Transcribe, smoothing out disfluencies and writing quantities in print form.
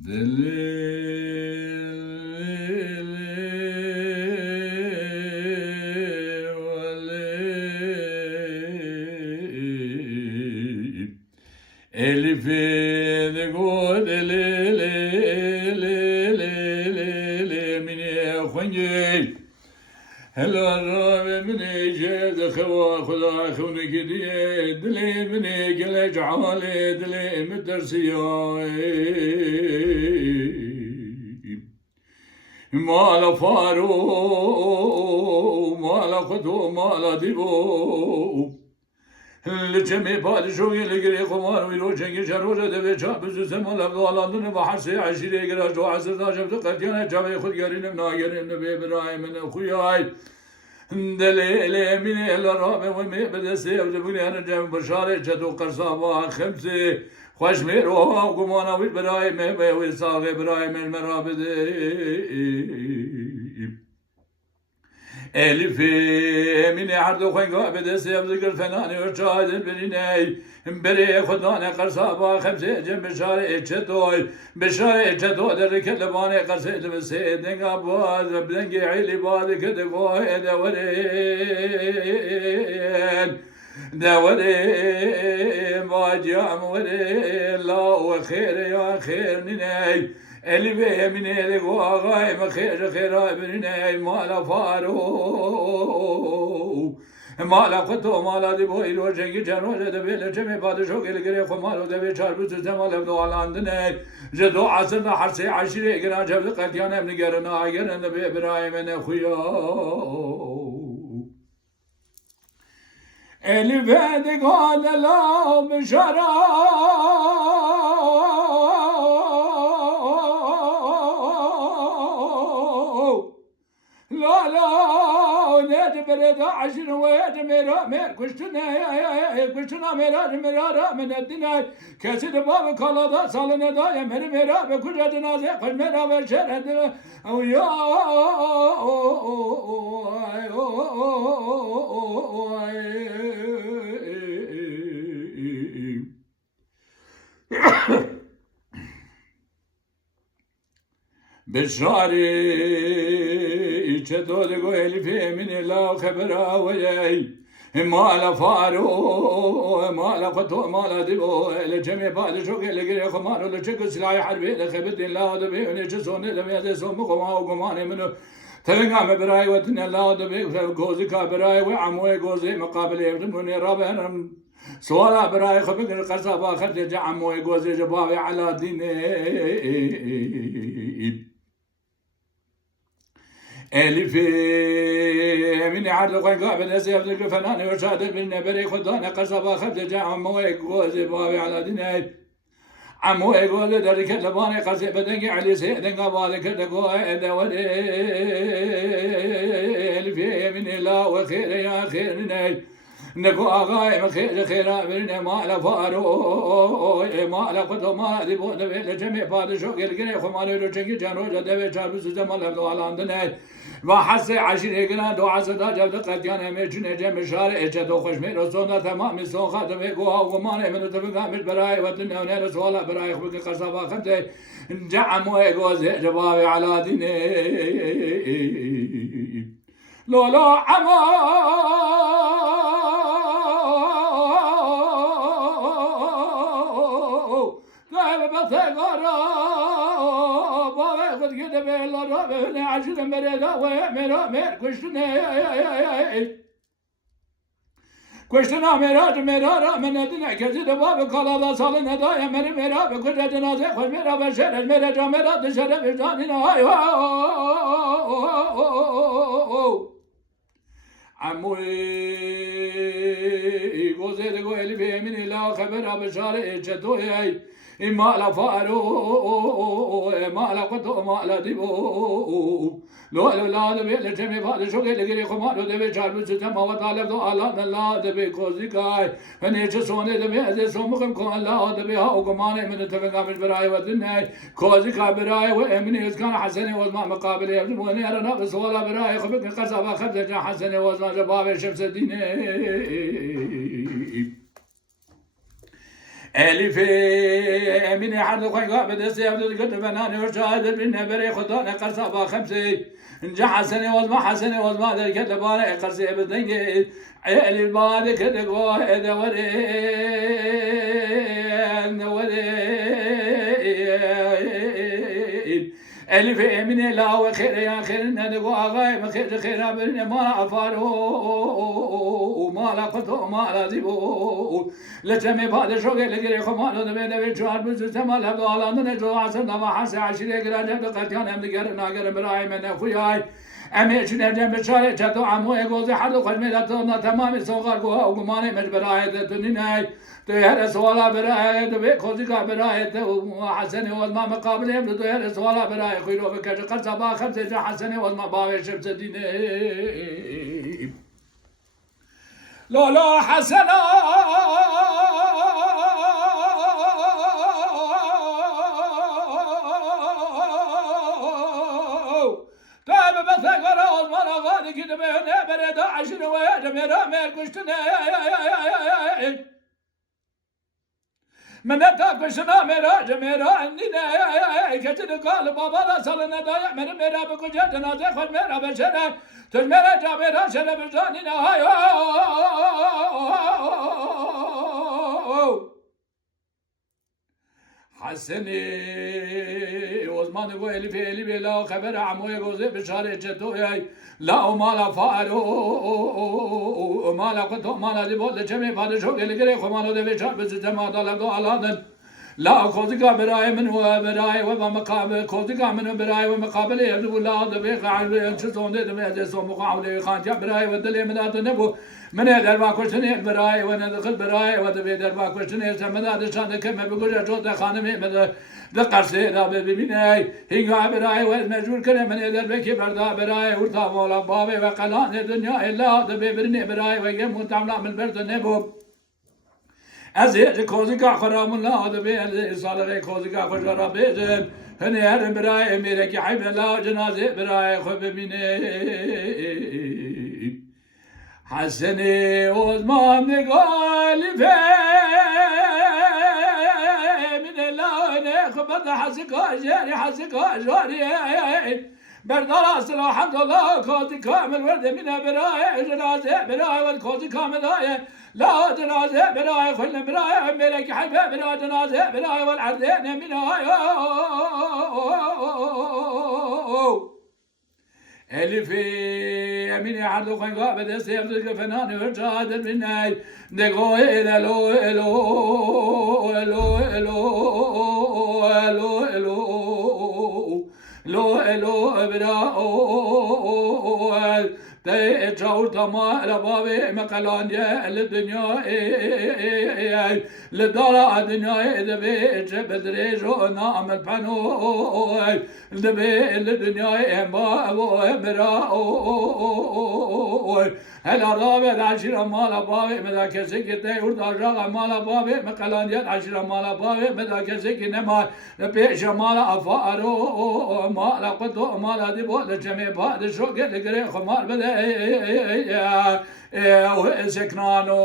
Elif de god mine khunge هلا الراب من جد خوا خدا خونك دلي من قلج عالي دلي مدرسياي مالا فارو مالا خدو مالا ديبو الجميع پادشوی لگری خمار ویرو چنگی چروجه دوی چاب زوزم لبدو آلاندن و حرسی عشیره گراج و عصر داشت قدیان جوی خود گرینم ناگرین نبی برایم خویای دلیل من الرابع ومی بدستی ابزبونی هر جمع بشاره چدو قرصابا خمسی خوش میروها و گماناوی برایم و ساقی برایم المرابده Elif'i emine hardo khoyga bedesi abzikir fenani uçaydın biriney beri khudane qarsaba khamse cem bishare echetoy bishare echeto derke lebane qarse elbise denga boaz blengi ili bad kede goy دوري واجام وري الله وخير يا خير نناي البي من يدك وغاي ما خير خير ابنناي ما لا فارو ما لا قطو ما لا دبو إلو جنگي جنو جدبي لجمي بادشو كالقري خمالو دبي چاربو تزمال ابدو علاندناي جدو عصرنا حرسي عشري اقنا جبل قتيان ابن قرنا عقرن دبي برايم نخيو Elif'e de gadela bişara la la ne bereda aşın ve mera mer kuştuna mera menedine kesin bab kalada salına da mera ve kucadına ze koş mera ve şerede ya بشاري چطور گو الفی من لا خبر آویی ما لا فارو ما لا قطو ما لا دبو لجميع بادشو لگری خمارو لچک سلاح حربی لخبت لا دبی ونجسون دبی دسوم قما و قمانی منو تلقى براي وتن لا دبي غوزي كبراي وعموي غوزي مقابل يبدون رابهم سوالا براي خبك القصبة خرج عموي غوزي جبابي على ديني الفي من عرض قنقا بالنسي يبدو الفنان وشاد بالنبري خدان قصبة خرج عموي غوزي بابي على ديني عمو يقول ذلك لباني قصي بدنك علي سيدنك بالك دقوة دوري الفي من الله وخير يا خير نكو أغاي خير خير من ما لا فارو ما لا قدو ما دبو دبي لجميع بادشو قلقني خمالي لو چنگي جانو جدبي چاربو سوزم الله قوالاندني وحسي عشير اقنا دو عزدا جبد قديان هميچون جم شار اچه دو خوشمي رسونا تمام سون خاتمي قوها وغمان منو تبقامش براي ودن اوني رسولا براي خبك قصبا خمتي جعمو اقوز جبابي على ديني لولا عما عشر مريضة ومرا مر كشتنا مرا من الدنيا كذي دباب كلا صالنا دايا مرا بكل جنازة خوش مرا بشر مرا جامرا دشر بجاننا هاي عموي غوزي دغو الفي من لا خبر بشار اجدوي ما لا فارو ما لا قدو ما لا ديبو لو لا دبي لجمي فاد شو لغري خمارو دبي جاربو سما وطالب دو الله دبي كوزي كاي فنيچ سوني دبي از سومكم كون الله دبي ها وغمان من تبقى مش براي ودني كوزي كا براي وامن از كان حسن وزما مقابل يبدو وني انا ناقص ولا براي خبك قصبا خبز حسن وزما جباب شمس الدين الف من حد خويا بدس يبدو قد بناني وشاهد من بري خدانا قرصا با خمسي نجا حسني وزما حسني وزما ذلك دبارة قرصي بدنجي عيالي البعض كده قواه دورين الف من لا وخير يا خير ندقوا غايب خير خير برنا ما افارو وما لا قطو ما لا زيبو لتمي بعد شوقي لقري خمالو دبي دبي شوار بزو سمال هبدو على نجو عصر دما حاسي عشري قرا جب قتيان هم دقر ناقر براي من اخوياي امي شنو جنب شاي تدو عمو يغوز حد خدمه لا تمام سوغار قوا وغمانه مجبراي دنياي تو هر سوالا براي دبي خوزيكا براي تو حسن والما مقابل يبدو تو هر سوالا براي خيرو بكج قرصا با خمسه حسن والما باوي شمس ديني لا لا حسنا طيب بس غراز مرا غادي كده بينا بردا عشر ويا جميرا مير كشتنا من تاكشنا ميرا جميرا عندنا كتر قال بابا لا سالنا دايا من ميرا بكجا جنازه خد ميرا بشنا تج ميرا جابيرا شنا بجانينا هاي حسني وزمان قو الف الف لا خبر عمو يغوزي بشاري چتوي لا مالا فارو مالا قطو مالا دي بود جمع پادشو گلگري خمالو دي بشار بزما دالگو علادن لا خوزيكا براي من وبراي ومقابل خوزيكا من براي ومقابل يبدو لا دبي قاعد چزون دي دمي سو مقاول خان براي ودلي من نبو من دربا كشني براي وندخل براي ودبي دربا كشني سمدا دشان كم بقول جوت خانمي من دقرسي دا ببيني هيغا براي والمجبور كره من دربك بردا براي ورتا مولا بابي وقلان الدنيا الا دبي برني براي ويم تعمل من برد نبو از کوزیکا خرام الله دبی سالگی کوزیکا خوشگرا بیزن هنی هر برای میره که حیب الله جنازه برای خوب ببینه حسنی عثمان نگالی فی من الله نخبت حسکا جاری حسکا جاری بردار اصلا الحمد لله کوزی کامل ورد من برای جنازه برای ول کوزی کامل لا جنازه براي خل براي ملك حبه بلا جنازه براي والعردين من الفي يمين عرض خنقا بدا سيبدك فنان وجاد مناي نقو الى لو الو الو الو الو الو لو الو برا تجاور تما لبابي مقالانيا الدنيا لدارا الدنيا دبي بدريجو نعم البانو دبي الدنيا ما مرا هل رابع العشرة مال بابي مذاك سكتة ورد مال بابي مقالانيا العشرة مال بابي مذاك سكتة نما بيش مال أفارو مال قطو مال دبو لجميع بعد شو قد قري خمار بدا سكنانو